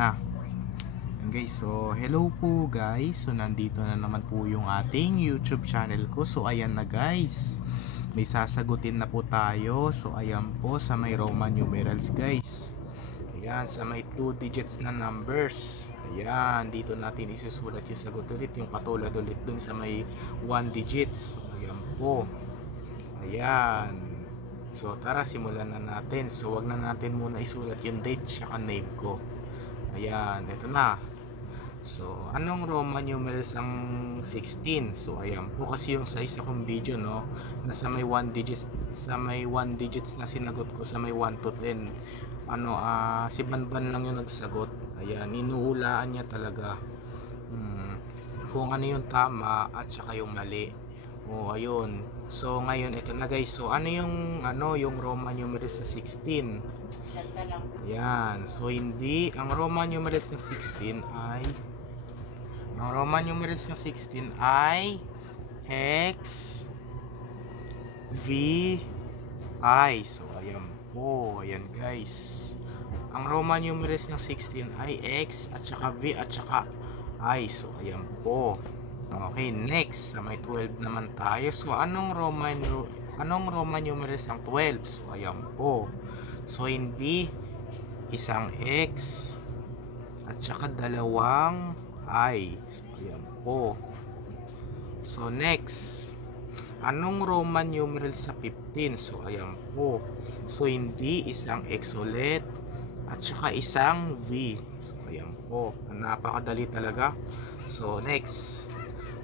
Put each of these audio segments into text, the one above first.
na. Ayan guys, so hello po guys. So nandito na naman po yung ating YouTube channel ko. So ayan na guys, may sasagutin na po tayo. So ayan po sa may Roman numerals guys. Ayan, sa may 2 digits na numbers. Ayan, dito natin isusulat yung sagot ulit, yung katulad ulit dun sa may 1 digits. So ayan po. Ayan. So tara, simulan na natin. So wag na natin muna isulat yung date tsaka name ko. Ayan, ito na. So anong Roman numerals ang 16? So ayan po, kasi yung sa isa kong video no, nasa may 1 digits, sa may 1 digits na sinagot ko, sa may 1 to 10. Si Banban lang yung nagsagot. Ayan, inuulaan niya talaga kung ano yung tama at saka yung mali. O ayun. So ngayon ito na guys. So ano yung Roman numerals sa 16? Ayan. So hindi, ang Roman numerals ng 16 ay X V I. So ayan po. Ayan guys. Ang Roman numerals ng 16 ay X at saka V at saka I. So ayan po. Okay, next sa may 12 naman tayo. So anong Roman numerals ng 12? So ayan po. So hindi isang X at saka dalawang I. So ayan po. So next, anong Roman numeral sa 15? So ayan po. So hindi isang X ulit at saka isang V. So ayan po. Napakadali talaga. So next,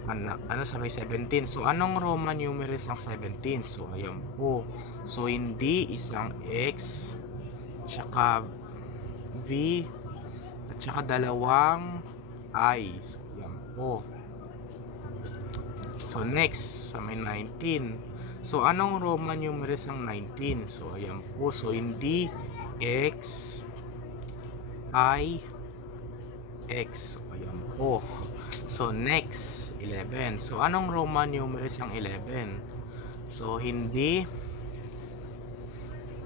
sa may 17? So anong Roman numerals ang 17? So ayan po. So hindi isang X at saka V at saka dalawang I. So ayan po. So next, sa may 19. So anong Roman numerals ang 19? So ayan po. So hindi X I X. So ayan po. So next, 11. So anong Roman numerals ang 11? So hindi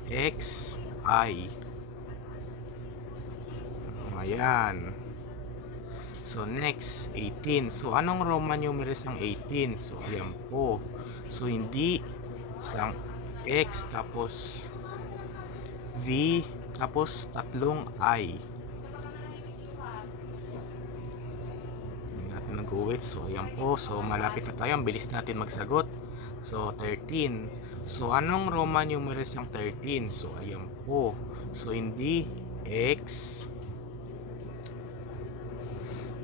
X I. Ayan. So next, 18. So anong Roman numerals ang 18? So ayan po. So hindi isang X tapos V tapos tatlong I. Hindi natin nag-uwit. So ayan po. So malapit na tayo. Ang bilis natin magsagot. So 13. So anong Roman numerals ang 13? So ayan po. So hindi X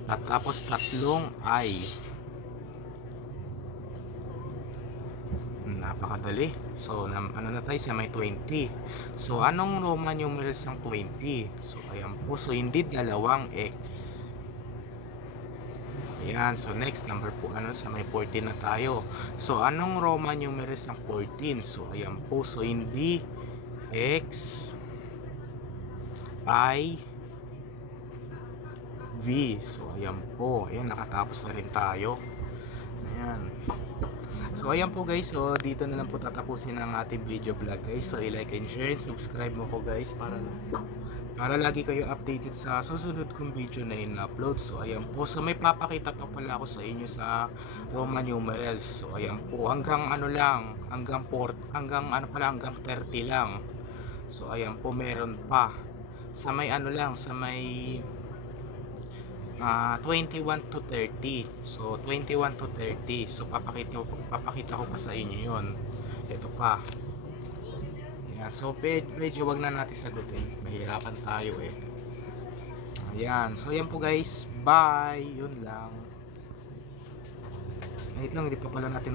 at tapos tatlong I. Napakadali. So ano na tayo sa may 20. So anong Roman numerals ng 20? So ayan po. So hindi dalawang X. Ayan. So next, number po sa may 14 na tayo. So anong Roman numerals ng 14? So ayan po. So hindi X I V. So ayan po. Ayan, nakatapos na rin tayo. Ayan. So ayan po guys. So dito na lang po tatapusin ang ating video vlog guys. So i-like and share and subscribe mo ko guys para lagi kayo updated sa susunod kong video na in-upload. So ayan po. So may papakita pa pala ako sa inyo sa Roman numerals. So ayan po. Hanggang hanggang 30 lang. So ayan po, meron pa. Sa may sa may 21 to 30. So 21 to 30. So papakita ko pa sa inyo yon. Ito pa. Ayan. So medyo wag na natin sagutin. Mahirapan tayo eh. Ayan. So yan po guys. Bye. Yun lang. Wait lang, hindi pa pala natin